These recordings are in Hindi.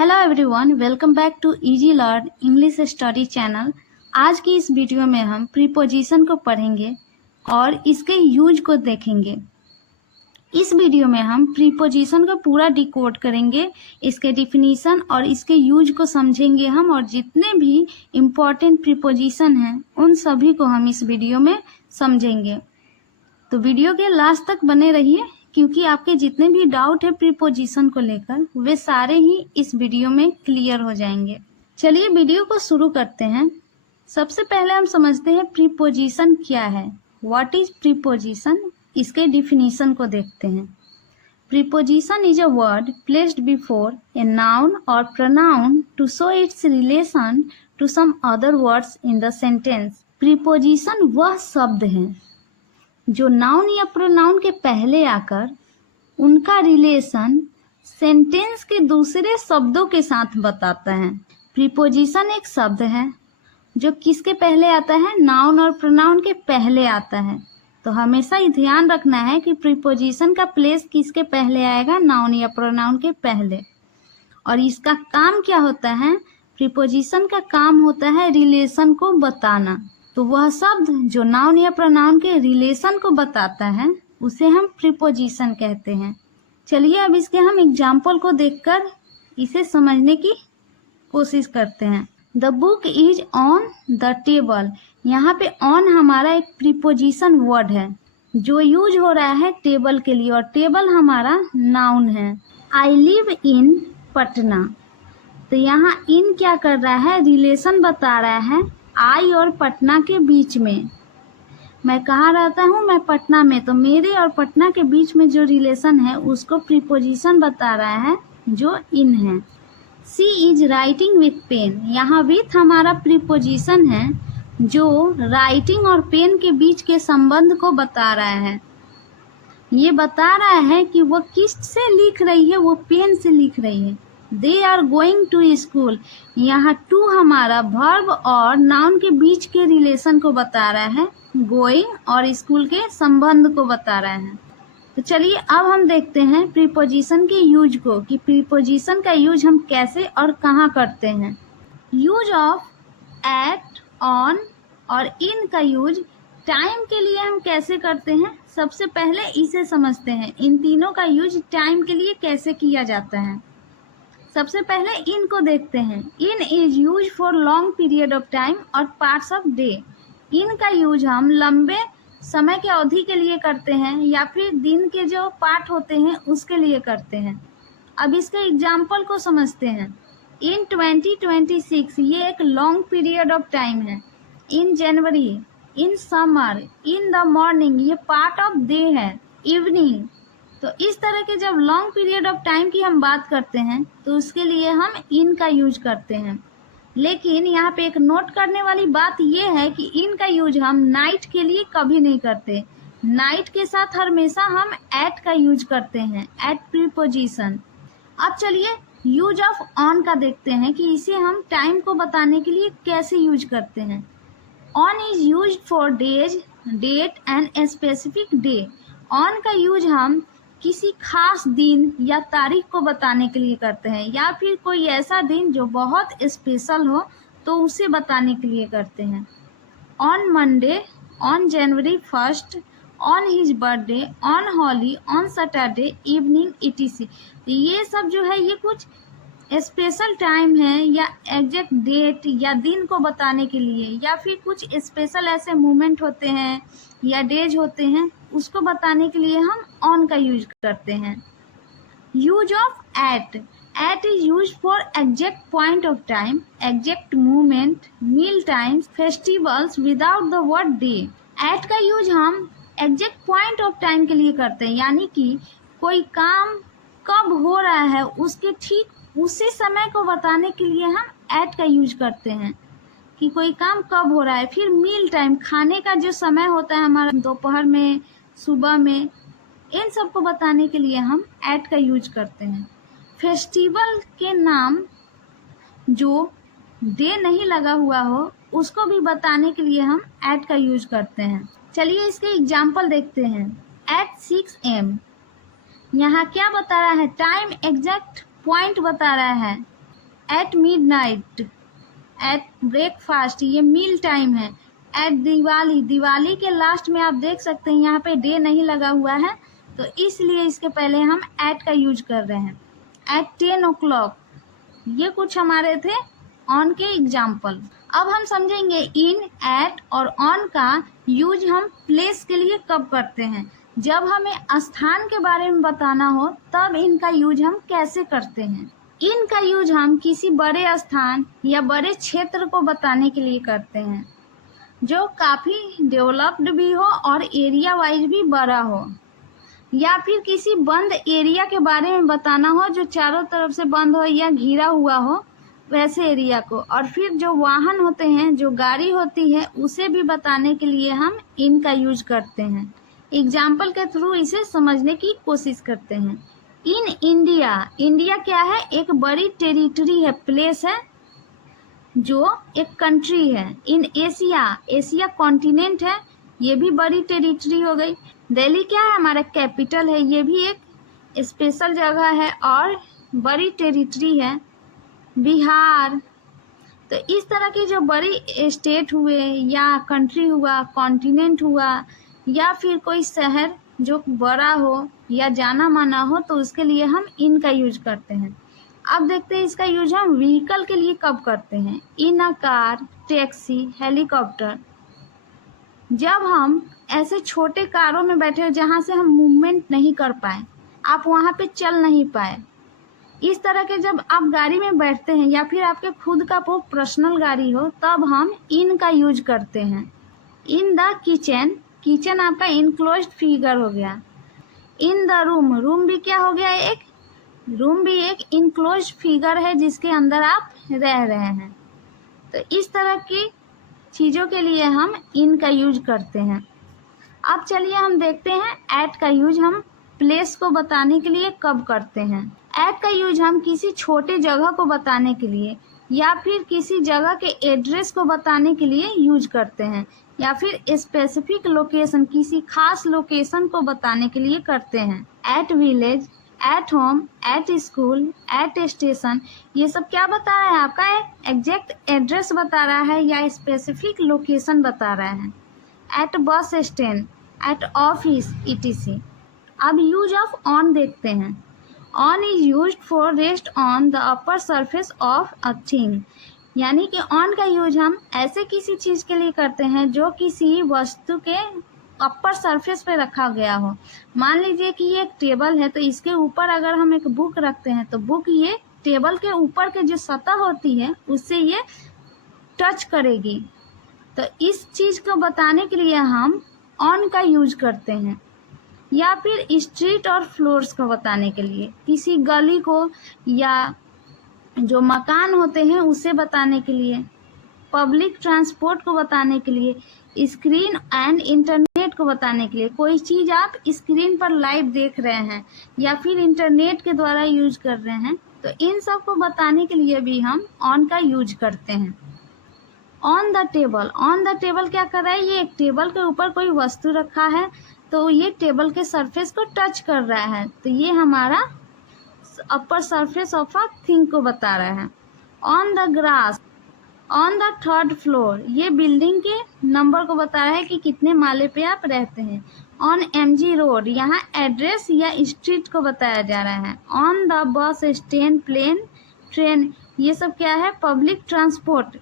Hello everyone, welcome back to easy learn English study channel. आज की इस वीडियो में हम प्रीपोजिशन को पढ़ेंगे और इसके यूज को देखेंगे। इस वीडियो में हम प्रीपोजिशन को पूरा डिकोड करेंगे, इसके डिफिनीशन और इसके यूज को समझेंगे हम, और जितने भी इम्पोर्टेंट प्रीपोजिशन हैं उन सभी को हम इस वीडियो में समझेंगे। तो वीडियो के लास्ट तक बने रहिए, क्योंकि आपके जितने भी डाउट है प्रीपोजिशन को लेकर वे सारे ही इस वीडियो में क्लियर हो जाएंगे। चलिए वीडियो को शुरू करते हैं। सबसे पहले हम समझते हैं प्रीपोजिशन क्या है, व्हाट इज प्रीपोजिशन। इसके डिफिनीशन को देखते हैं। Preposition is a word placed before a noun और pronoun to show its relation to some other words in the sentence. Preposition वह शब्द है जो नाउन या प्रोनाउन के पहले आकर उनका रिलेशन सेंटेंस के दूसरे शब्दों के साथ बताता है। प्रीपोजिशन एक शब्द है जो किसके पहले आता है, नाउन और प्रोनाउन के पहले आता है। तो हमेशा ही ध्यान रखना है कि प्रीपोजिशन का प्लेस किसके पहले आएगा, नाउन या प्रोनाउन के पहले। और इसका काम क्या होता है, प्रीपोजिशन का काम होता है रिलेशन को बताना। तो वह शब्द जो नाउन या प्रोनाउन के रिलेशन को बताता है उसे हम प्रीपोजिशन कहते हैं। चलिए अब इसके हम एग्जाम्पल को देखकर इसे समझने की कोशिश करते हैं। The book is on the table. यहाँ पे ऑन हमारा एक प्रीपोजिशन वर्ड है जो यूज हो रहा है टेबल के लिए, और टेबल हमारा नाउन है। I live in Patna. तो यहाँ इन क्या कर रहा है, रिलेशन बता रहा है आई और पटना के बीच में। मैं कहाँ रहता हूँ, मैं पटना में। तो मेरे और पटना के बीच में जो रिलेशन है उसको प्रीपोजिशन बता रहा है जो इन है। सी इज राइटिंग विथ पेन। यहाँ विथ हमारा प्रीपोजिशन है जो राइटिंग और पेन के बीच के संबंध को बता रहा है। ये बता रहा है कि वो किस से लिख रही है, वो पेन से लिख रही है। They are going to school. यहाँ टू हमारा वर्ब और नाउन के बीच के रिलेशन को बता रहा है, गोइंग और स्कूल के संबंध को बता रहा है। तो चलिए अब हम देखते हैं प्रीपोजिशन के यूज को, कि प्रीपोजिशन का यूज हम कैसे और कहाँ करते हैं। यूज ऑफ एट, ऑन और इन का यूज टाइम के लिए हम कैसे करते हैं, सबसे पहले इसे समझते हैं। इन तीनों का यूज टाइम के लिए कैसे किया जाता है। सबसे पहले इन को देखते हैं। In is use for long period of time और पार्ट्स ऑफ डे। इन का यूज हम लंबे समय के अवधि के लिए करते हैं या फिर दिन के जो पार्ट होते हैं उसके लिए करते हैं। अब इसके एग्जाम्पल को समझते हैं। इन 2026 ये एक लॉन्ग पीरियड ऑफ टाइम है। In January, in summer, in the morning ये पार्ट ऑफ डे है, इवनिंग। तो इस तरह के जब लॉन्ग पीरियड ऑफ टाइम की हम बात करते हैं तो उसके लिए हम इन का यूज करते हैं। लेकिन यहाँ पे एक नोट करने वाली बात यह है कि इन का यूज हम नाइट के लिए कभी नहीं करते। नाइट के साथ हमेशा हम एट का यूज करते हैं, एट प्रीपोजिशन। अब चलिए यूज ऑफ ऑन का देखते हैं कि इसे हम टाइम को बताने के लिए कैसे यूज करते हैं। On is use for days, date and specific day. On का यूज हम किसी खास दिन या तारीख को बताने के लिए करते हैं, या फिर कोई ऐसा दिन जो बहुत स्पेशल हो तो उसे बताने के लिए करते हैं। On Monday, on January 1, on his birthday, on Holi, on Saturday evening etc। ये सब जो है ये कुछ स्पेशल टाइम है या एग्जैक्ट डेट या दिन को बताने के लिए, या फिर कुछ स्पेशल ऐसे मोमेंट होते हैं या डेज होते हैं उसको बताने के लिए हम ऑन का यूज करते हैं। Use of at. At is use for exact point of time, exact movement, meal times, festivals without the word day. At का यूज हम एग्जैक्ट पॉइंट ऑफ टाइम के लिए करते हैं, यानी कि कोई काम कब हो रहा है उसके ठीक उसी समय को बताने के लिए हम एट का यूज करते हैं कि कोई काम कब हो रहा है। फिर मील टाइम, खाने का जो समय होता है हमारा, दोपहर में, सुबह में, इन सब को बताने के लिए हम एट का यूज करते हैं। फेस्टिवल के नाम जो डे नहीं लगा हुआ हो उसको भी बताने के लिए हम एट का यूज करते हैं। चलिए इसके एग्जाम्पल देखते हैं। एट 6 AM यहाँ क्या बता रहा है, टाइम एग्जैक्ट पॉइंट बता रहा है। एट मिडनाइट, एट ब्रेकफास्ट ये मील टाइम है। एट दिवाली, दिवाली के लास्ट में आप देख सकते हैं यहाँ पे डे नहीं लगा हुआ है, तो इसलिए इसके पहले हम एट का यूज कर रहे हैं। एट 10 o'clock, ये कुछ हमारे थे ऑन के एग्जाम्पल। अब हम समझेंगे इन, एट और ऑन का यूज हम प्लेस के लिए कब करते हैं। जब हमें स्थान के बारे में बताना हो तब इनका यूज हम कैसे करते हैं। इनका यूज हम किसी बड़े स्थान या बड़े क्षेत्र को बताने के लिए करते हैं जो काफ़ी डेवलप्ड भी हो और एरिया वाइज भी बड़ा हो, या फिर किसी बंद एरिया के बारे में बताना हो जो चारों तरफ से बंद हो या घिरा हुआ हो वैसे एरिया को। और फिर जो वाहन होते हैं, जो गाड़ी होती है, उसे भी बताने के लिए हम इनका यूज करते हैं। एग्जाम्पल के थ्रू इसे समझने की कोशिश करते हैं। इन इंडिया, इंडिया क्या है? एक बड़ी टेरिटरी है, प्लेस है जो एक कंट्री है। इन एशिया, एशिया कॉन्टिनेंट है, ये भी बड़ी टेरिटरी हो गई। दिल्ली क्या है? हमारा कैपिटल है, ये भी एक स्पेशल जगह है और बड़ी टेरिटरी है। बिहार, तो इस तरह की जो बड़ी स्टेट हुए या कंट्री हुआ, कॉन्टिनेंट हुआ, या फिर कोई शहर जो बड़ा हो या जाना माना हो, तो उसके लिए हम इनका यूज करते हैं। अब देखते हैं इसका यूज हम व्हीकल के लिए कब करते हैं। इन अ कार, टैक्सी, हेलीकॉप्टर। जब हम ऐसे छोटे कारों में बैठे हो जहाँ से हम मूवमेंट नहीं कर पाए, आप वहाँ पे चल नहीं पाए, इस तरह के जब आप गाड़ी में बैठते हैं या फिर आपके खुद का वो पर्सनल गाड़ी हो, तब हम इन का यूज करते हैं। इन द किचन, किचन आपका इनक्लोज्ड फिगर हो गया। इन द रूम, रूम भी क्या हो गया? एक रूम भी एक इनक्लोज्ड फिगर है जिसके अंदर आप रह रहे हैं। तो इस तरह की चीज़ों के लिए हम इन का यूज करते हैं। अब चलिए हम देखते हैं एट का यूज हम प्लेस को बताने के लिए कब करते हैं। एट का यूज हम किसी छोटे जगह को बताने के लिए या फिर किसी जगह के एड्रेस को बताने के लिए यूज करते हैं, या फिर स्पेसिफिक लोकेशन, किसी खास लोकेशन को बताने के लिए करते हैं। At village, at home, at school, at station, ये सब क्या बता रहा है? आपका एग्जैक्ट एड्रेस बता रहा है या स्पेसिफिक लोकेशन बता रहा है। At bus stand, at office, etc। अब यूज ऑफ ऑन देखते हैं। On is used for rest on the upper surface of a thing, यानी कि ऑन का यूज हम ऐसे किसी चीज़ के लिए करते हैं जो किसी वस्तु के अपर सरफेस पे रखा गया हो। मान लीजिए कि ये एक टेबल है, तो इसके ऊपर अगर हम एक बुक रखते हैं तो बुक ये टेबल के ऊपर के जो सतह होती है उससे ये टच करेगी। तो इस चीज़ को बताने के लिए हम ऑन का यूज करते हैं। या फिर स्ट्रीट और फ्लोर्स को बताने के लिए, किसी गली को या जो मकान होते हैं उसे बताने के लिए, पब्लिक ट्रांसपोर्ट को बताने के लिए, स्क्रीन एंड इंटरनेट को बताने के लिए। कोई चीज़ आप स्क्रीन पर लाइव देख रहे हैं या फिर इंटरनेट के द्वारा यूज कर रहे हैं, तो इन सब को बताने के लिए भी हम ऑन का यूज करते हैं। On the table, on the table क्या कर रहा है? ये एक टेबल के ऊपर कोई वस्तु रखा है, तो ये टेबल के सरफेस को टच कर रहा है, तो ये हमारा अपर सरफेस ऑफ अ थिंग को बता रहा है। On the grass, on the third floor, ये बिल्डिंग के नंबर को बता रहा है कि कितने माले पे आप रहते हैं। ऑन MG रोड, यहाँ एड्रेस या स्ट्रीट को बताया जा रहा है। On the bus stand, plane, train, ये सब क्या है? Public transport.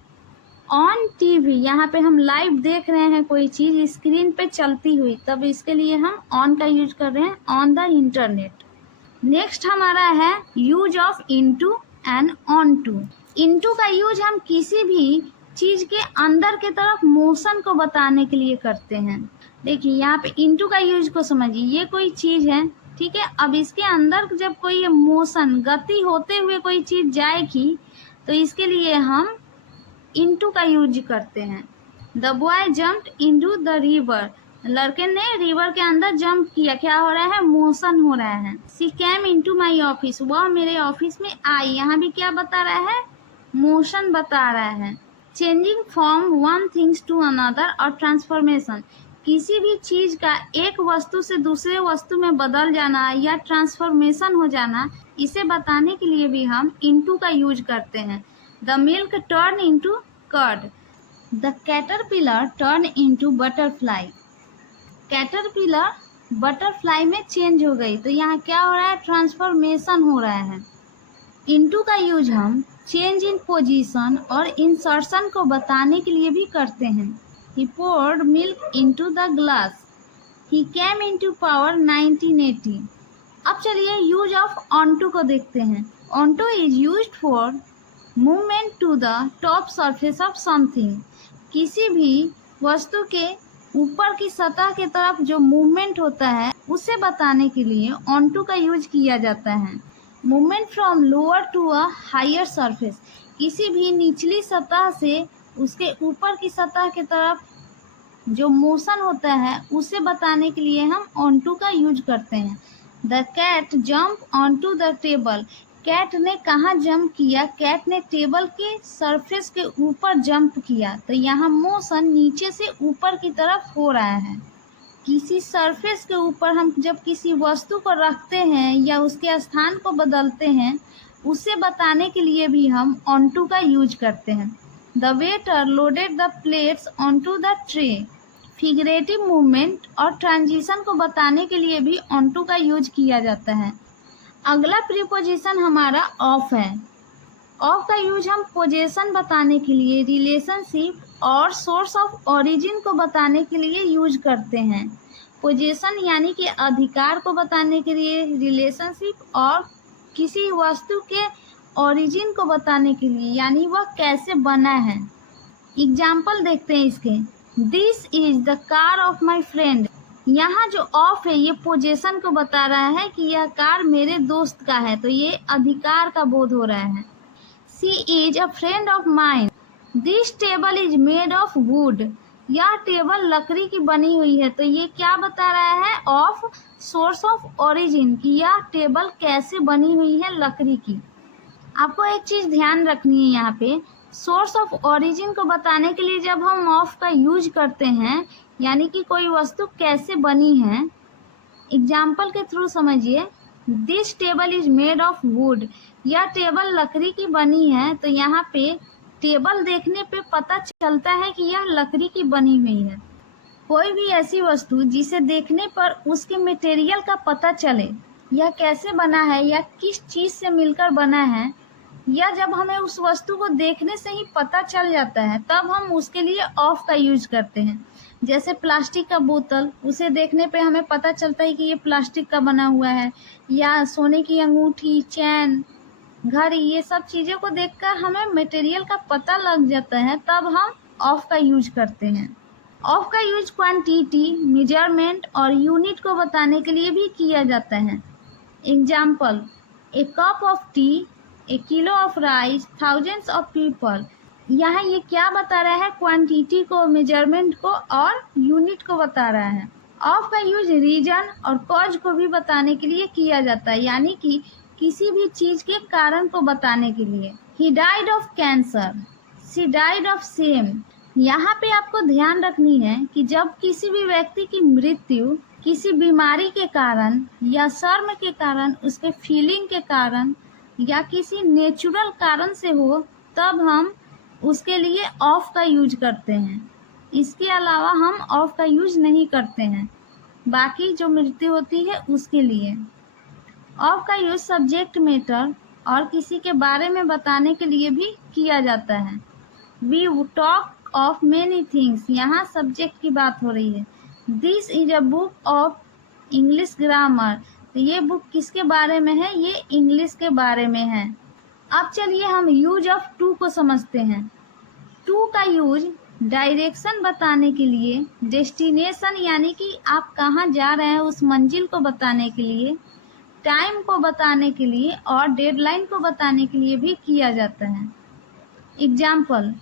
ऑन TV, यहाँ पे हम लाइव देख रहे हैं कोई चीज़ स्क्रीन पे चलती हुई, तब इसके लिए हम ऑन का यूज कर रहे हैं। On the internet. नेक्स्ट हमारा है use of into and onto. Into का यूज हम किसी भी चीज़ के अंदर के तरफ मोशन को बताने के लिए करते हैं। देखिए यहाँ पे इनटू का यूज को समझिए, ये कोई चीज़ है, ठीक है। अब इसके अंदर जब कोई मोशन, गति होते हुए कोई चीज़ जाएगी, तो इसके लिए हम इनटू का यूज करते हैं। The boy jumped into the river, लड़के ने रिवर के अंदर जंप किया, क्या हो रहा है? मोशन हो रहा है। She came into my office, वह मेरे ऑफिस में आई, यहाँ भी क्या बता रहा है? मोशन बता रहा है। Changing from one things to another और ट्रांसफॉर्मेशन, किसी भी चीज का एक वस्तु से दूसरे वस्तु में बदल जाना या ट्रांसफॉर्मेशन हो जाना, इसे बताने के लिए भी हम इनटू का यूज करते हैं। The milk turn into curd, the caterpillar turn into butterfly. Caterpillar butterfly में चेंज हो गई, तो यहाँ क्या हो रहा है, ट्रांसफॉर्मेशन हो रहा है। इनटू का यूज हम चेंज इन पोजीशन और इंसर्शन को बताने के लिए भी करते हैं। He poured milk into the glass, he came into power 1980। अब चलिए यूज ऑफ ऑनटू को देखते हैं। Onto is used for movement to the top surface of something. किसी भी वस्तु के ऊपर की सतह की तरफ जो मूवमेंट होता है उसे बताने के लिए ऑनटू का यूज किया जाता है। Movement from lower to a higher surface, किसी भी निचली सतह से उसके ऊपर की सतह की तरफ जो मोशन होता है उसे बताने के लिए हम ऑनटू का यूज करते हैं। The cat jump onto the table, cat ने कहाँ जंप किया, कैट ने टेबल के सरफेस के ऊपर जंप किया, तो यहाँ मोशन नीचे से ऊपर की तरफ हो रहा है। किसी सरफेस के ऊपर हम जब किसी वस्तु को रखते हैं या उसके स्थान को बदलते हैं उसे बताने के लिए भी हम ऑनटू का यूज करते हैं। The waiter loaded the plates onto the tray, figurative movement और ट्रांजिशन को बताने के लिए भी ऑनटू का यूज किया जाता है। अगला प्रीपोजिशन हमारा ऑफ है। ऑफ का यूज हम पोजीशन बताने के लिए, रिलेशनशिप और सोर्स ऑफ ओरिजिन को बताने के लिए यूज करते हैं। पोजीशन यानी कि अधिकार को बताने के लिए, रिलेशनशिप और किसी वस्तु के ओरिजिन को बताने के लिए यानी वह कैसे बना है। एग्जाम्पल देखते हैं इसके। This is the car of my friend, यहाँ जो ऑफ है ये पोजीशन को बता रहा है कि यह कार मेरे दोस्त का है, तो ये अधिकार का बोध हो रहा है। She is a friend of mine, this table is made of would, यह टेबल लकड़ी की बनी हुई है, तो ये क्या बता रहा है, ऑफ सोर्स ऑफ ओरिजिन, कि यह टेबल कैसे बनी हुई है, लकड़ी की। आपको एक चीज ध्यान रखनी है यहाँ पे, सोर्स ऑफ ओरिजिन को बताने के लिए जब हम ऑफ का यूज करते हैं यानी कि कोई वस्तु कैसे बनी है, एग्जाम्पल के थ्रू समझिए। This table is made of would, यह टेबल लकड़ी की बनी है, तो यहाँ पे टेबल देखने पे पता चलता है कि यह लकड़ी की बनी हुई है। कोई भी ऐसी वस्तु जिसे देखने पर उसके मटेरियल का पता चले, यह कैसे बना है या किस चीज से मिलकर बना है, या जब हमें उस वस्तु को देखने से ही पता चल जाता है तब हम उसके लिए ऑफ का यूज करते हैं। जैसे प्लास्टिक का बोतल, उसे देखने पे हमें पता चलता है कि ये प्लास्टिक का बना हुआ है, या सोने की अंगूठी, चैन, घड़ी, ये सब चीज़ों को देखकर हमें मटेरियल का पता लग जाता है, तब हम ऑफ का यूज करते हैं। ऑफ का यूज क्वांटिटी, मेजरमेंट और यूनिट को बताने के लिए भी किया जाता है। Example, A cup of T, A kilo of rice, thousands of people. यहाँ ये क्या बता रहा है, क्वांटिटी को, मेजरमेंट को और यूनिट को बता रहा है। ऑफ का यूज रीजन और कॉज को भी बताने के लिए किया जाता है, यानी कि किसी भी चीज के कारण को बताने के लिए। He died of cancer, she died of same. यहाँ पे आपको ध्यान रखनी है कि जब किसी भी व्यक्ति की मृत्यु किसी बीमारी के कारण या शर्म के कारण, उसके फीलिंग के कारण या किसी नेचुरल कारण से हो, तब हम उसके लिए ऑफ का यूज करते हैं। इसके अलावा हम ऑफ का यूज नहीं करते हैं बाकी जो मृत्यु होती है उसके लिए। ऑफ का यूज सब्जेक्ट मैटर और किसी के बारे में बताने के लिए भी किया जाता है। We talk of many things, यहाँ सब्जेक्ट की बात हो रही है। This is a book of English grammar, तो ये बुक किसके बारे में है, ये इंग्लिश के बारे में है। अब चलिए हम यूज ऑफ टू को समझते हैं। टू का यूज डायरेक्शन बताने के लिए, डेस्टिनेशन यानी कि आप कहाँ जा रहे हैं उस मंजिल को बताने के लिए, टाइम को बताने के लिए और डेडलाइन को बताने के लिए भी किया जाता है। Example,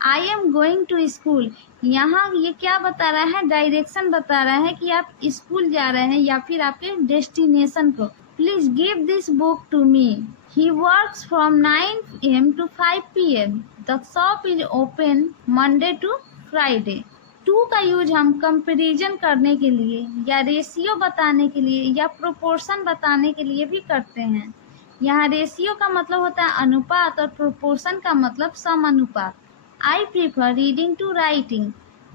I am going to school, यहाँ ये क्या बता रहा है, डायरेक्शन बता रहा है कि आप स्कूल जा रहे हैं या फिर आपके डेस्टिनेशन को। Please give this book to me, he works from 9 AM to 5 PM, the shop is open Monday to Friday. To का यूज हम कंपैरिजन करने के लिए या रेशियो बताने के लिए या प्रोपोर्शन बताने के लिए भी करते हैं। यहाँ रेशियो का मतलब होता है अनुपात और प्रोपोर्शन का मतलब समानुपात। I prefer reading to writing,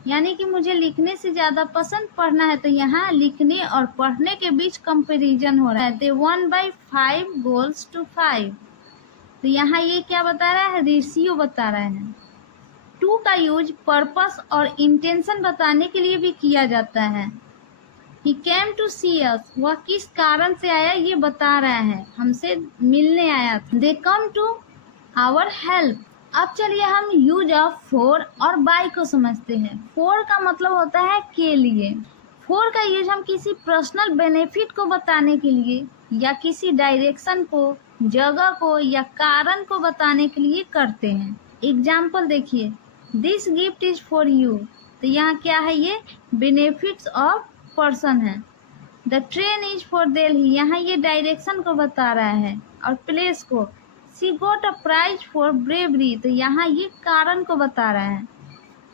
यानी कि मुझे लिखने से ज़्यादा पसंद पढ़ना है, तो यहाँ लिखने और पढ़ने के बीच कंपैरिजन हो रहा है। दे वन बाई 5 गोल्स टू 5, तो यहाँ ये क्या बता रहा है, रेशियो बता रहा है। टू का यूज पर्पस और इंटेंशन बताने के लिए भी किया जाता है। He came to see us, वह किस कारण से आया ये बता रहा है, हमसे मिलने आया था। They come to our help। अब चलिए हम यूज ऑफ फॉर और बाय को समझते हैं। फॉर का मतलब होता है के लिए। फॉर का यूज हम किसी पर्सनल बेनिफिट को बताने के लिए या किसी डायरेक्शन को, जगह को या कारण को बताने के लिए करते हैं। एग्जाम्पल देखिए, this gift is for you, तो यहाँ क्या है, ये बेनिफिट्स ऑफ पर्सन है। The train is for Delhi, यहाँ ये डायरेक्शन को बता रहा है और प्लेस को। She got a prize for bravery, तो यहाँ ये कारण को बता रहा है।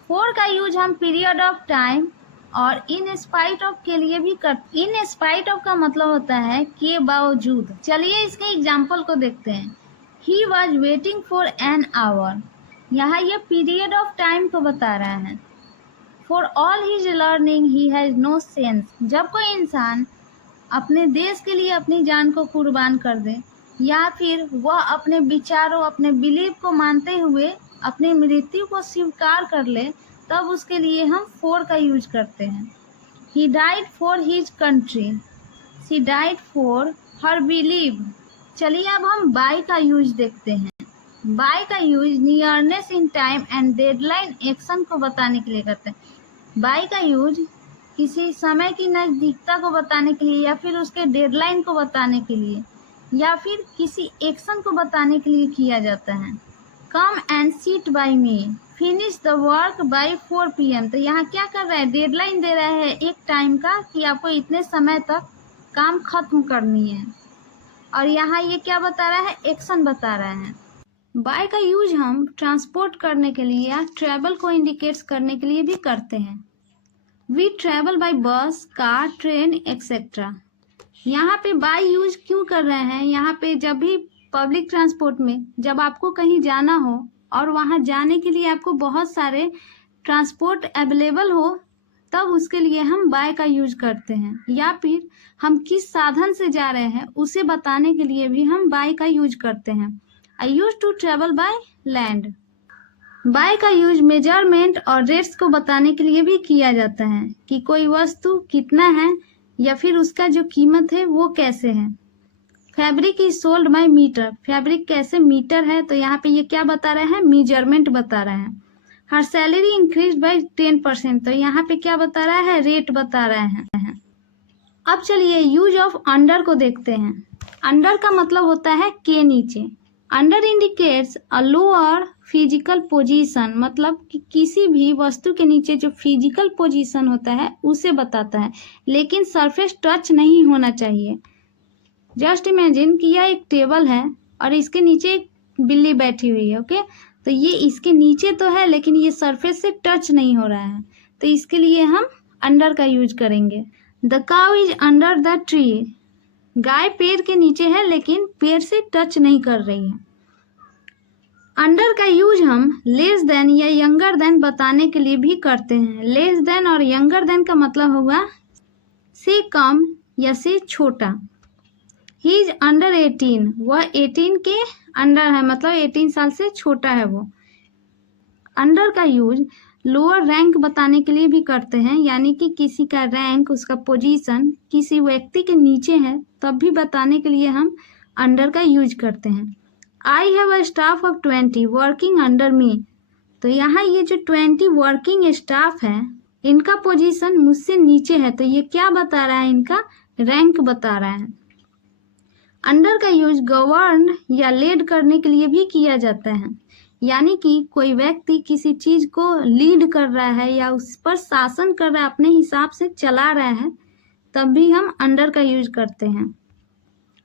फॉर का यूज हम पीरियड ऑफ टाइम और इन स्पाइट ऑफ के लिए भी करते। इन स्पाइट ऑफ का मतलब होता है के बावजूद। चलिए इसके एग्जाम्पल को देखते हैं। He was waiting for an hour, यहाँ ये पीरियड ऑफ टाइम को बता रहा है। For all his learning he has no sense, जब कोई इंसान अपने देश के लिए अपनी जान को कुर्बान कर दे या फिर वह अपने विचारों, अपने बिलीव को मानते हुए अपनी मृत्यु को स्वीकार कर ले, तब उसके लिए हम फॉर का यूज करते हैं। He died for his country, she died for her believe. चलिए अब हम बाय का यूज देखते हैं। बाय का use nearness in time and deadline action को बताने के लिए करते हैं। बाय का यूज किसी समय की नज़दीकता को बताने के लिए या फिर उसके डेडलाइन को बताने के लिए या फिर किसी एक्शन को बताने के लिए किया जाता है। Come and sit by me, finish the work by 4 PM, तो यहाँ क्या कर रहा है, डेडलाइन दे रहा है एक टाइम का कि आपको इतने समय तक काम खत्म करनी है, और यहाँ ये क्या बता रहा है, एक्शन बता रहा है। बाय का यूज हम ट्रांसपोर्ट करने के लिए या ट्रैवल को इंडिकेट्स करने के लिए भी करते हैं। वी ट्रैवल बाय बस, कार, ट्रेन एक्सेट्रा। यहाँ पे बाय यूज क्यों कर रहे हैं, यहाँ पे जब भी पब्लिक ट्रांसपोर्ट में जब आपको कहीं जाना हो और वहाँ जाने के लिए आपको बहुत सारे ट्रांसपोर्ट अवेलेबल हो, तब उसके लिए हम बाय का यूज करते हैं। या फिर हम किस साधन से जा रहे हैं उसे बताने के लिए भी हम बाय का यूज करते हैं। I use to travel by land. By का यूज मेजरमेंट और रेट्स को बताने के लिए भी किया जाता है कि कोई वस्तु कितना है या फिर उसका जो कीमत है वो कैसे है। Fabric is sold by metre, fabric कैसे मीटर है, तो यहाँ पे ये क्या बता रहा है, मेजरमेंट बता रहा है। हर सैलरी इंक्रीज बाय 10%, तो यहाँ पे क्या बता रहा है, रेट बता रहा है। अब चलिए यूज ऑफ अंडर को देखते हैं। अंडर का मतलब होता है के नीचे। Under indicates a lower physical position, मतलब कि किसी भी वस्तु के नीचे जो फिजिकल पोजीशन होता है उसे बताता है, लेकिन सरफेस टच नहीं होना चाहिए। जस्ट इमेजिन कि यह एक टेबल है और इसके नीचे एक बिल्ली बैठी हुई है, ओके, तो ये इसके नीचे तो है लेकिन ये सरफेस से टच नहीं हो रहा है, तो इसके लिए हम अंडर का यूज करेंगे। The cow is under the tree, गाय पेड़ के नीचे है लेकिन पेड़ से टच नहीं कर रही है। अंडर का यूज हम लेस देन या यंगर देन बताने के लिए भी करते हैं। लेस देन और यंगर देन का मतलब होगा से कम या से छोटा। ही इज अंडर 18, वह 18 के अंडर है, मतलब 18 साल से छोटा है वो। अंडर का यूज लोअर रैंक बताने के लिए भी करते हैं, यानी कि किसी का रैंक, उसका पोजीशन किसी व्यक्ति के नीचे है, तब भी बताने के लिए हम अंडर का यूज करते हैं। I have a staff of 20 working under मी, तो यहाँ ये जो 20 वर्किंग स्टाफ है इनका पोजीशन मुझसे नीचे है, तो ये क्या बता रहा है, इनका रैंक बता रहा है। अंडर का यूज गवर्न या लीड करने के लिए भी किया जाता है, यानी कि कोई व्यक्ति किसी चीज को लीड कर रहा है या उस पर शासन कर रहा है, अपने हिसाब से चला रहा है, तब भी हम अंडर का यूज करते हैं।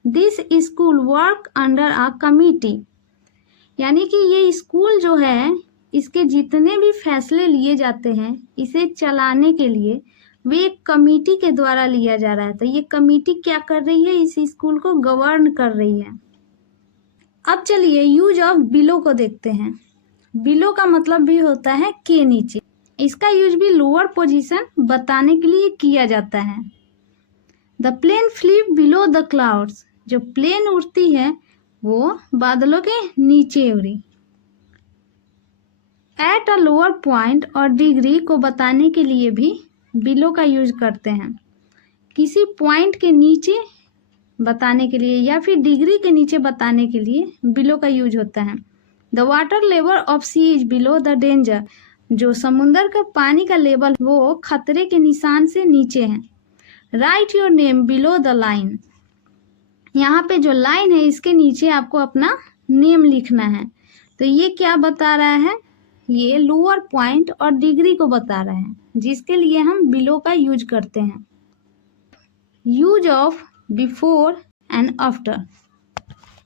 This school work under a committee, यानी कि ये स्कूल जो है इसके जितने भी फैसले लिए जाते हैं इसे चलाने के लिए वे एक कमेटी के द्वारा लिया जा रहा है, तो ये कमेटी क्या कर रही है, इस स्कूल को गवर्न कर रही है। अब चलिए यूज ऑफ बिलो को देखते हैं। बिलो का मतलब भी होता है के नीचे। इसका यूज भी लोअर पोजीशन बताने के लिए किया जाता है। The plane flew below the clouds, जो प्लेन उड़ती है वो बादलों के नीचे उड़ी। एट अ लोअर पॉइंट और डिग्री को बताने के लिए भी बिलो का यूज करते हैं। किसी पॉइंट के नीचे बताने के लिए या फिर डिग्री के नीचे बताने के लिए बिलो का यूज होता है। The water level of sea is below the danger, जो समुद्र का पानी का लेवल वो खतरे के निशान से नीचे है। Right your name below the line, यहाँ पे जो लाइन है इसके नीचे आपको अपना नेम लिखना है। तो ये क्या बता रहा है, ये लोअर पॉइंट और डिग्री को बता रहा है, जिसके लिए हम बिलो का यूज करते हैं। Use of before and after,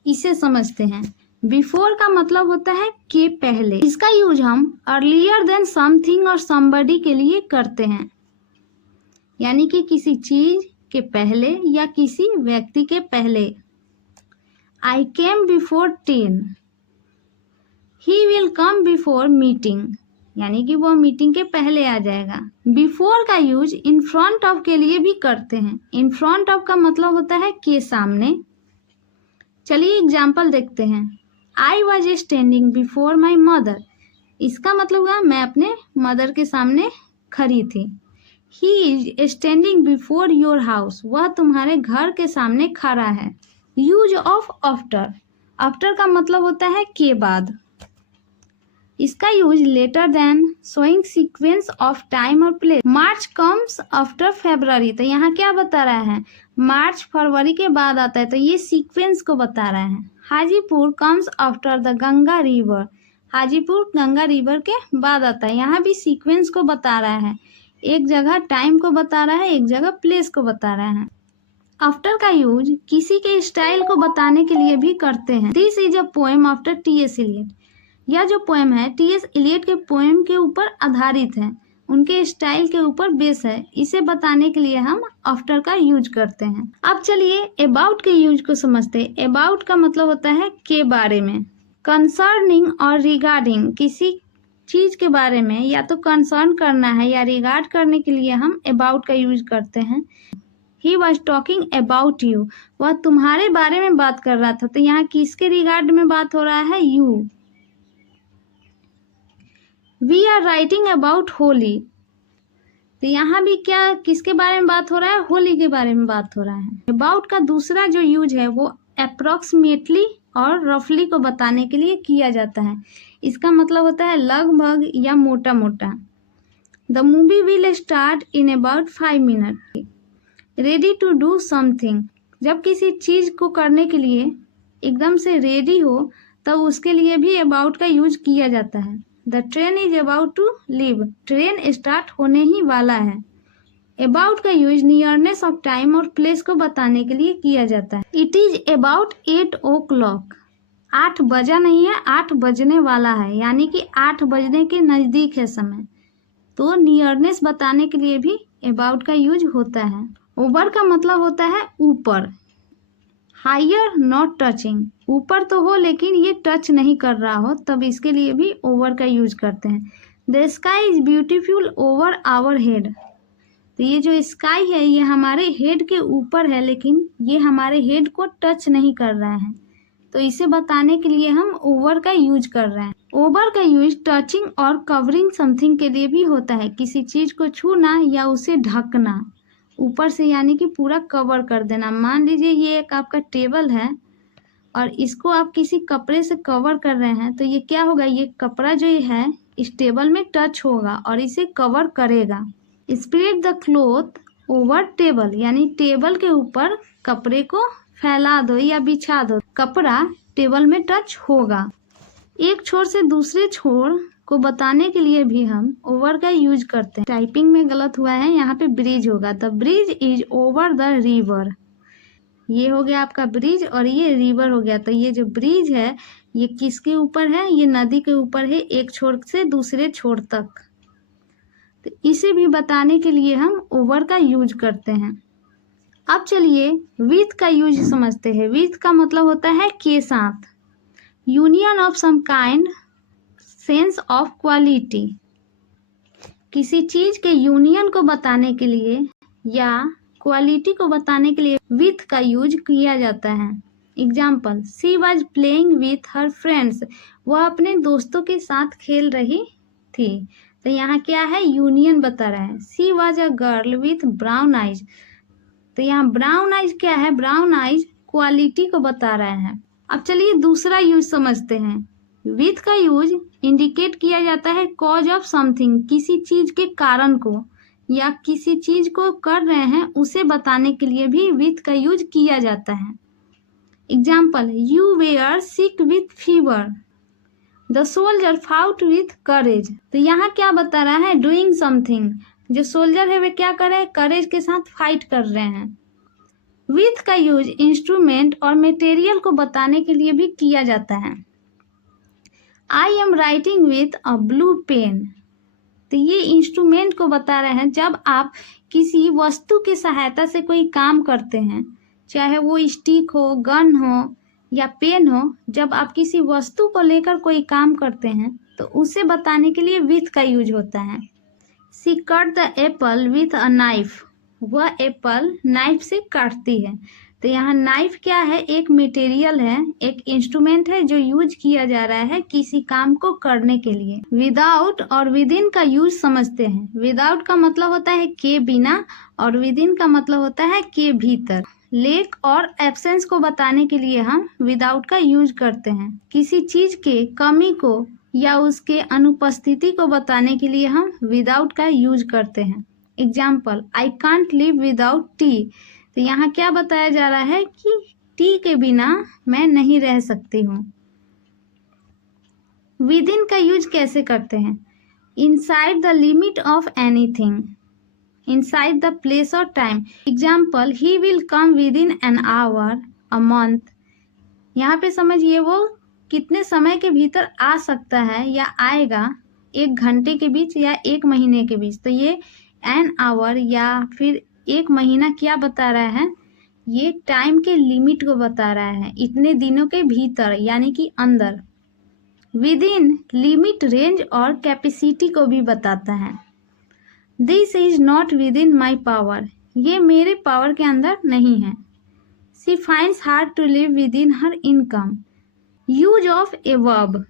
इसे समझते हैं। बिफोर का मतलब होता है के पहले। इसका यूज हम अर्लियर देन समथिंग और समबडी के लिए करते हैं, यानी कि किसी चीज के पहले या किसी व्यक्ति के पहले। I came before 10, he will come before meeting, यानी कि वो मीटिंग के पहले आ जाएगा। बिफोर का यूज इन फ्रंट ऑफ के लिए भी करते हैं। इन फ्रंट ऑफ का मतलब होता है के सामने। चलिए एग्जाम्पल देखते हैं। I was standing before my mother, इसका मतलब हुआ मैं अपने मदर के सामने खड़ी थी। He is standing before your house, वह तुम्हारे घर के सामने खड़ा है। यूज ऑफ आफ्टर, आफ्टर का मतलब होता है के बाद। इसका use later than, showing sequence of time और place. March comes after February, तो यहाँ क्या बता रहा है, मार्च फरवरी के बाद आता है, तो ये सीक्वेंस को बता रहा है। Hajipur comes after the Ganga river, Hajipur Ganga river के बाद आता है, यहाँ भी सीक्वेंस को बता रहा है। एक जगह टाइम को बता रहा है, एक जगह प्लेस को बता रहा है। आफ्टर का यूज किसी के स्टाइल को बताने के लिए भी करते हैं। This is a poem after T S. Eliot, यह जो पोएम है टी.एस. एलियट के पोएम के ऊपर आधारित है, उनके स्टाइल के ऊपर बेस है। इसे बताने के लिए हम आफ्टर का यूज करते हैं। अब चलिए अबाउट के यूज को समझते हैं। अबाउट का मतलब होता है के बारे में। कंसर्निंग और रिगार्डिंग, किसी चीज के बारे में या तो कंसर्न करना है या रिगार्ड करने के लिए हम अबाउट का यूज करते हैं। He was talking about you, वह तुम्हारे बारे में बात कर रहा था, तो यहाँ किसके रिगार्ड में बात हो रहा है, you. We are writing about Holi, तो यहाँ भी क्या किसके बारे में बात हो रहा है, होली के बारे में बात हो रहा है। अबाउट का दूसरा जो यूज है वो अप्रोक्सीमेटली और रफली को बताने के लिए किया जाता है। इसका मतलब होता है लगभग या मोटा मोटा। The movie will start in about 5 minute. Ready to do something, जब किसी चीज को करने के लिए एकदम से रेडी हो तब उसके लिए भी अबाउट का यूज किया जाता है। The train is about to leave, train start होने ही वाला है। अबाउट का यूज नियरनेस ऑफ टाइम और प्लेस को बताने के लिए किया जाता है। इट इज अबाउट 8 o'clock, 8 बजा नहीं है, 8 बजने वाला है, यानी कि 8 बजने के नजदीक है समय। तो नियरनेस बताने के लिए भी अबाउट का यूज होता है। ओवर का मतलब होता है ऊपर। हायर नॉट टचिंग, ऊपर तो हो लेकिन ये टच नहीं कर रहा हो, तब इसके लिए भी ओवर का यूज करते हैं। The sky is beautiful over our head, तो ये जो स्काई है ये हमारे हेड के ऊपर है, लेकिन ये हमारे हेड को टच नहीं कर रहा है, तो इसे बताने के लिए हम ओवर का यूज कर रहे हैं। ओवर का यूज टचिंग और कवरिंग समथिंग के लिए भी होता है, किसी चीज को छूना या उसे ढकना ऊपर से, यानी कि पूरा कवर कर देना। मान लीजिए ये एक आपका टेबल है और इसको आप किसी कपड़े से कवर कर रहे हैं, तो ये क्या होगा, ये कपड़ा जो है इस टेबल में टच होगा और इसे कवर करेगा। Spread the cloth over table, यानी टेबल के ऊपर कपड़े को फैला दो या बिछा दो, कपड़ा टेबल में टच होगा। एक छोर से दूसरे छोर को बताने के लिए भी हम ओवर का यूज करते हैं। टाइपिंग में गलत हुआ है, यहाँ पे ब्रिज होगा। The bridge is over the river, ये हो गया आपका ब्रिज और ये रिवर हो गया। तो ये जो ब्रिज है ये किसके ऊपर है, ये नदी के ऊपर है, एक छोर से दूसरे छोर तक। तो इसे भी बताने के लिए हम ओवर का यूज करते हैं। अब चलिए विथ का यूज समझते हैं। विथ का मतलब होता है के साथ। Union of some kind, sense of quality. किसी चीज के यूनियन को बताने के लिए या क्वालिटी को बताने के लिए विथ का यूज किया जाता है। Example, she was playing with her friends, वह अपने दोस्तों के साथ खेल रही थी। तो यहाँ क्या है, यूनियन बता रहा है। She was a girl with brown eyes, तो यहाँ ब्राउन आइज क्या है, ब्राउन आइज क्वालिटी को बता रहा है। अब चलिए दूसरा यूज समझते हैं। विथ का यूज इंडिकेट किया जाता है कॉज ऑफ समथिंग, किसी चीज के कारण को या किसी चीज को कर रहे हैं उसे बताने के लिए भी विथ का यूज किया जाता है। Example, you were sick with fever, the soldier fought with courage. तो यहाँ क्या बता रहा है, डूइंग समथिंग, जो सोल्जर है वे क्या कर रहे हैं, करेज के साथ फाइट कर रहे हैं। विथ का यूज इंस्ट्रूमेंट और मटेरियल को बताने के लिए भी किया जाता है। I am writing with a blue pen, तो ये इंस्ट्रूमेंट को बता रहे हैं। जब आप किसी वस्तु की सहायता से कोई काम करते हैं, चाहे वो स्टिक हो, गन हो या पेन हो, जब आप किसी वस्तु को लेकर कोई काम करते हैं तो उसे बताने के लिए विथ का यूज होता है। She cut the Apple with a knife, वह एप्पल नाइफ से काटती है। तो यहाँ नाइफ क्या है, एक मटेरियल है, एक इंस्ट्रूमेंट है जो यूज किया जा रहा है किसी काम को करने के लिए। विदाउट और विद इन का यूज समझते हैं। विदाउट का मतलब होता है के बिना और विद इन का मतलब होता है के भीतर। लेक और एब्सेंस को बताने के लिए हम विदाउट का यूज करते हैं। किसी चीज के कमी को या उसके अनुपस्थिति को बताने के लिए हम विदाउट का यूज करते हैं। Example, I can't live without T, तो यहाँ क्या बताया जा रहा है कि टी के बिना मैं नहीं रह सकती हूँ। विद इन का यूज कैसे करते हैं, inside the limit of anything, inside the place और time. Example, he will come within an hour, a month, यहाँ पे समझिए वो कितने समय के भीतर आ सकता है या आएगा, 1 घंटे के बीच या 1 महीने के बीच। तो ये एन आवर या फिर 1 महीना क्या बता रहा है, ये टाइम के लिमिट को बता रहा है, इतने दिनों के भीतर यानी कि अंदर। विद इन लिमिट, रेंज और कैपेसिटी को भी बताता है। This is not within my power, ये मेरे पावर के अंदर नहीं है। She finds hard to live within her income. Use of above,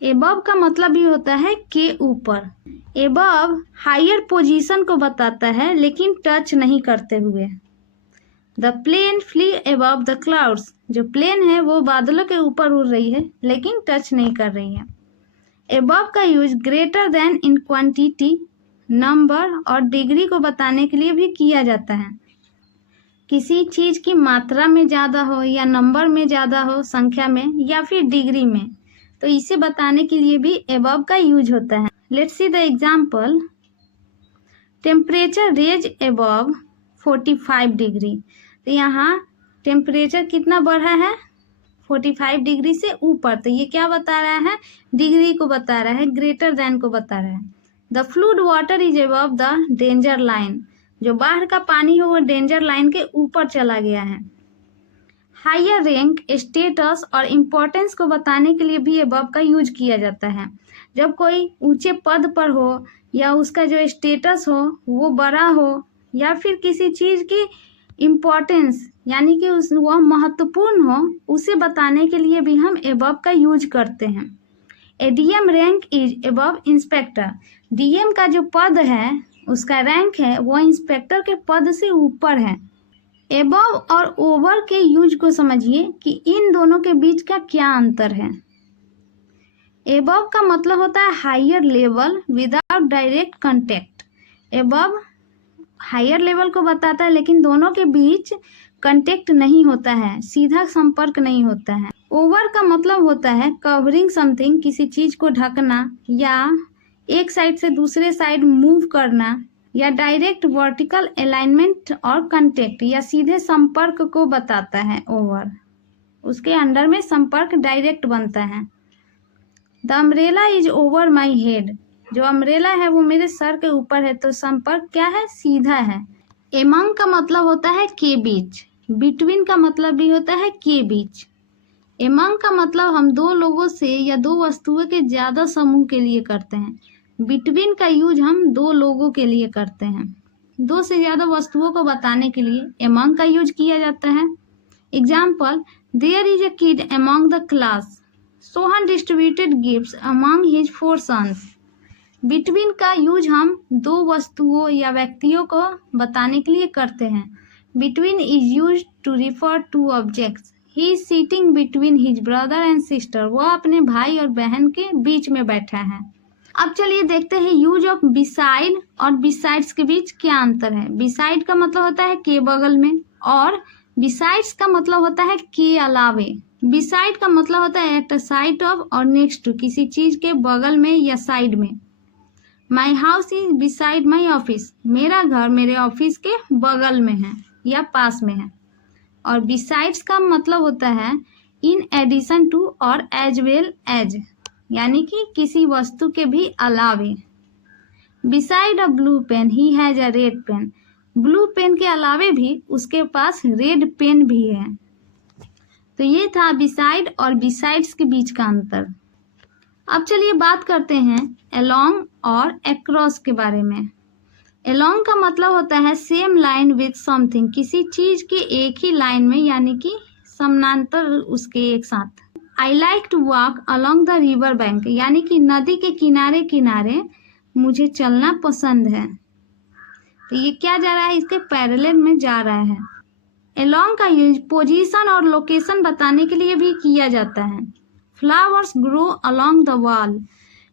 above का मतलब भी होता है के ऊपर। एबव हायर पोजीशन को बताता है लेकिन टच नहीं करते हुए। The plane flew above the clouds, जो प्लेन है वो बादलों के ऊपर उड़ रही है लेकिन टच नहीं कर रही है। एबव का use greater then in quantity, number और डिग्री को बताने के लिए भी किया जाता है। किसी चीज की मात्रा में ज्यादा हो या नंबर में ज्यादा हो, संख्या में या फिर डिग्री में, तो इसे बताने के लिए भी एबव का यूज होता है। Let's see the example, temperature rise above 45 degree, तो यहाँ टेम्परेचर कितना बढ़ा है, 45 डिग्री से ऊपर। तो ये क्या बता रहा है, डिग्री को बता रहा है, ग्रेटर देन को बता रहा है। The fluid water is above the danger line, जो बाहर का पानी हो वो डेंजर लाइन के ऊपर चला गया है। हायर रैंक, स्टेटस और इम्पोर्टेंस को बताने के लिए भी एबव का यूज किया जाता है। जब कोई ऊंचे पद पर हो या उसका जो स्टेटस हो वो बड़ा हो या फिर किसी चीज की इम्पोर्टेंस यानी कि वह महत्वपूर्ण हो, उसे बताने के लिए भी हम एबव का यूज करते हैं। A DM rank is above inspector, DM का जो पद है उसका रैंक है वो इंस्पेक्टर के पद से ऊपर है। एबव और ओवर के यूज को समझिए कि इन दोनों के बीच का क्या अंतर है। एबव का मतलब होता है higher level without direct contact. Above higher level को बताता है लेकिन दोनों के बीच कांटेक्ट नहीं होता है, सीधा संपर्क नहीं होता है। ओवर का मतलब होता है कवरिंग समथिंग, किसी चीज को ढकना या एक साइड से दूसरे साइड मूव करना या डायरेक्ट वर्टिकल अलाइनमेंट और कांटेक्ट या सीधे संपर्क को बताता है ओवर, उसके अंडर में संपर्क डायरेक्ट बनता है। The umbrella is over my head, जो अम्ब्रेला है वो मेरे सर के ऊपर है, तो संपर्क क्या है, सीधा है। एमंग का मतलब होता है के बीच, बिटवीन का मतलब भी होता है के बीच। एमंग का मतलब हम दो लोगों से या दो वस्तुओं के ज्यादा समूह के लिए करते हैं। बिटवीन का यूज हम दो लोगों के लिए करते हैं। दो से ज्यादा वस्तुओं को बताने के लिए एमंग का यूज किया जाता है। Example, there is a kid among the class, Sohan distributed gifts among his 4 sons. Between का यूज हम दो वस्तुओं या व्यक्तियों को बताने के लिए करते हैं। Between is use to refer to objects. He is sitting between his brother and sister. वह अपने भाई और बहन के बीच में बैठा है। अब चलिए देखते हैं यूज ऑफ बिसाइड और बिसाइड्स के बीच क्या अंतर है। बिसाइड का मतलब होता है के बगल में, और बिसाइड्स का मतलब होता है के अलावे। बिसाइड का मतलब होता है एट द साइड ऑफ और नेक्स्ट टू, किसी चीज के बगल में या साइड में। My house is beside my office. मेरा घर मेरे ऑफिस के बगल में है या पास में है। और बिसाइड्स का मतलब होता है इन एडिशन टू और एज वेल एज, यानी कि किसी वस्तु के भी अलावे। Beside a blue pen he has a red pen. Blue pen के अलावे भी उसके पास रेड पेन भी है। तो ये था बिसाइड और बिसाइड्स के बीच का अंतर। अब चलिए बात करते हैं अलोंग और अक्रॉस के बारे में। अलोंग का मतलब होता है सेम लाइन विथ समथिंग, किसी चीज के एक ही लाइन में, यानी कि समानांतर उसके एक साथ। I like to walk along the river bank, यानी कि नदी के किनारे किनारे मुझे चलना पसंद है। तो ये क्या जा रहा है, इसके पैरेलल में जा रहा है। अलोंग का यूज पोजीशन और लोकेशन बताने के लिए भी किया जाता है। Flowers grow along the wall,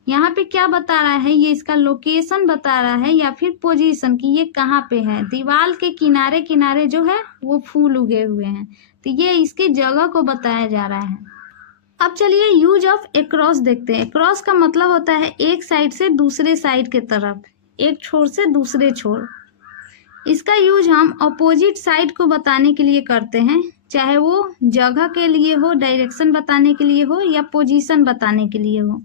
यहाँ पे क्या बता रहा है, ये इसका लोकेशन बता रहा है या फिर पोजीशन कि ये कहाँ पे है। दीवार के किनारे किनारे जो है वो फूल उगे हुए हैं, तो ये इसकी जगह को बताया जा रहा है। अब चलिए यूज ऑफ अक्रॉस देखते हैं। अक्रॉस का मतलब होता है एक साइड से दूसरे साइड के तरफ, एक छोर से दूसरे छोर। इसका यूज हम अपोजिट साइड को बताने के लिए करते हैं, चाहे वो जगह के लिए हो, डायरेक्शन बताने के लिए हो, या पोजीशन बताने के लिए हो।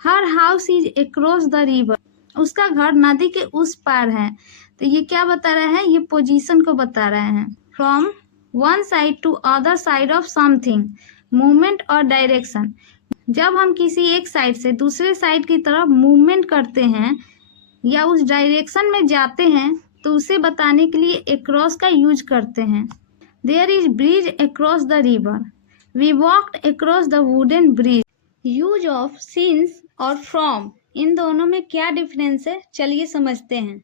Her house is across the river, उसका घर नदी के उस पार है। तो ये क्या बता रहा है, ये पोजीशन को बता रहा है। From one side to other side of something, movement और डायरेक्शन। जब हम किसी एक साइड से दूसरे साइड की तरफ मूवमेंट करते हैं या उस डायरेक्शन में जाते हैं तो उसे बताने के लिए अक्रॉस का यूज करते हैं। There is bridge across the river, we walked across the wooden bridge. Use of since और फ्रॉम, इन दोनों में क्या डिफरेंस है, चलिए समझते हैं।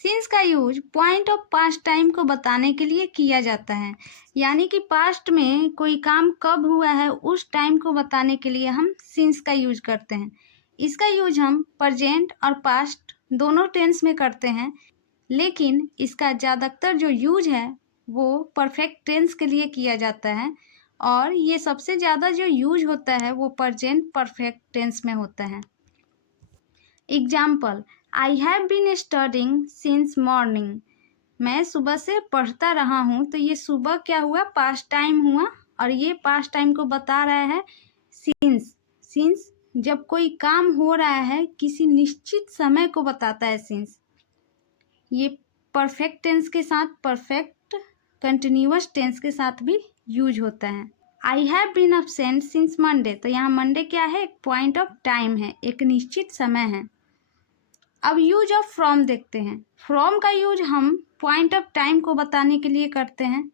सिंस का use point of past time को बताने के लिए किया जाता है, यानी कि पास्ट में कोई काम कब हुआ है उस टाइम को बताने के लिए हम सिंस का यूज करते हैं। इसका यूज हम प्रेजेंट और पास्ट दोनों टेंस में करते हैं, लेकिन इसका ज़्यादातर जो यूज है वो परफेक्ट टेंस के लिए किया जाता है, और ये सबसे ज़्यादा जो यूज होता है वो प्रेजेंट परफेक्ट टेंस में होता है। Example, I have been studying since morning. मैं सुबह से पढ़ता रहा हूँ। तो ये सुबह क्या हुआ, पास्ट टाइम हुआ, और ये पास्ट टाइम को बता रहा है सिंस। सिंस जब कोई काम हो रहा है किसी निश्चित समय को बताता है सिंस। ये परफेक्ट टेंस के साथ, परफेक्ट कंटिन्यूअस टेंस के साथ भी यूज होता है। I have been absent since Monday, तो यहाँ मंडे क्या है, एक पॉइंट ऑफ टाइम है, एक निश्चित समय है। अब यूज ऑफ फ्रॉम देखते हैं। फ्रॉम का यूज हम पॉइंट ऑफ टाइम को बताने के लिए करते हैं,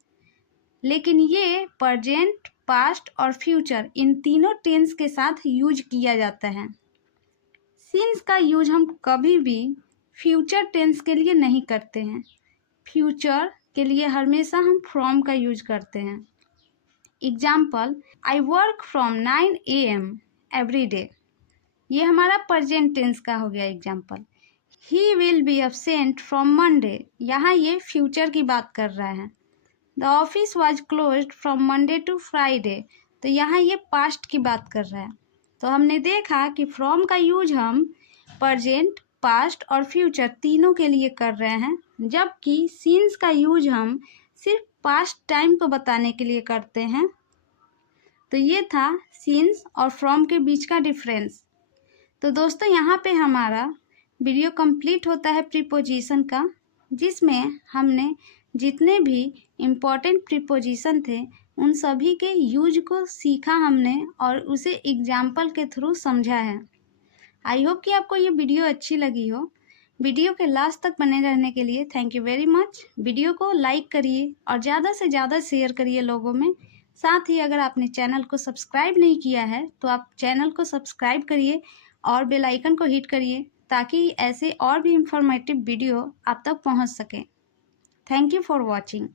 लेकिन ये प्रेजेंट, पास्ट और फ्यूचर इन तीनों टेंस के साथ यूज किया जाता है। सिंस का यूज हम कभी भी फ्यूचर टेंस के लिए नहीं करते हैं। फ्यूचर के लिए हमेशा हम फ्रॉम का यूज करते हैं। Example, I work from 9 AM every day, ये हमारा प्रेजेंट टेंस का हो गया example. He will be absent from Monday, यहाँ ये फ्यूचर की बात कर रहा है। The office was closed from Monday to Friday, तो यहाँ ये पास्ट की बात कर रहा है। तो हमने देखा कि फ्रॉम का यूज हम प्रेजेंट, पास्ट और फ्यूचर तीनों के लिए कर रहे हैं, जबकि सिंस का यूज हम सिर्फ पास्ट टाइम को बताने के लिए करते हैं। तो ये था सिंस और फ्रॉम के बीच का डिफरेंस। तो दोस्तों यहाँ पे हमारा वीडियो कंप्लीट होता है प्रीपोजिशन का, जिसमें हमने जितने भी इम्पोर्टेंट प्रीपोजिशन थे उन सभी के यूज को सीखा हमने और उसे एग्जाम्पल के थ्रू समझा है। आई होप कि आपको ये वीडियो अच्छी लगी हो। वीडियो के लास्ट तक बने रहने के लिए thank you very much. Video को लाइक करिए और ज़्यादा से ज़्यादा शेयर करिए लोगों में। साथ ही अगर आपने चैनल को सब्सक्राइब नहीं किया है तो आप चैनल को सब्सक्राइब करिए और बेल आइकन को हिट करिए ताकि ऐसे और भी इंफॉर्मेटिव वीडियो आप तक पहुंच सके। Thank you for watching.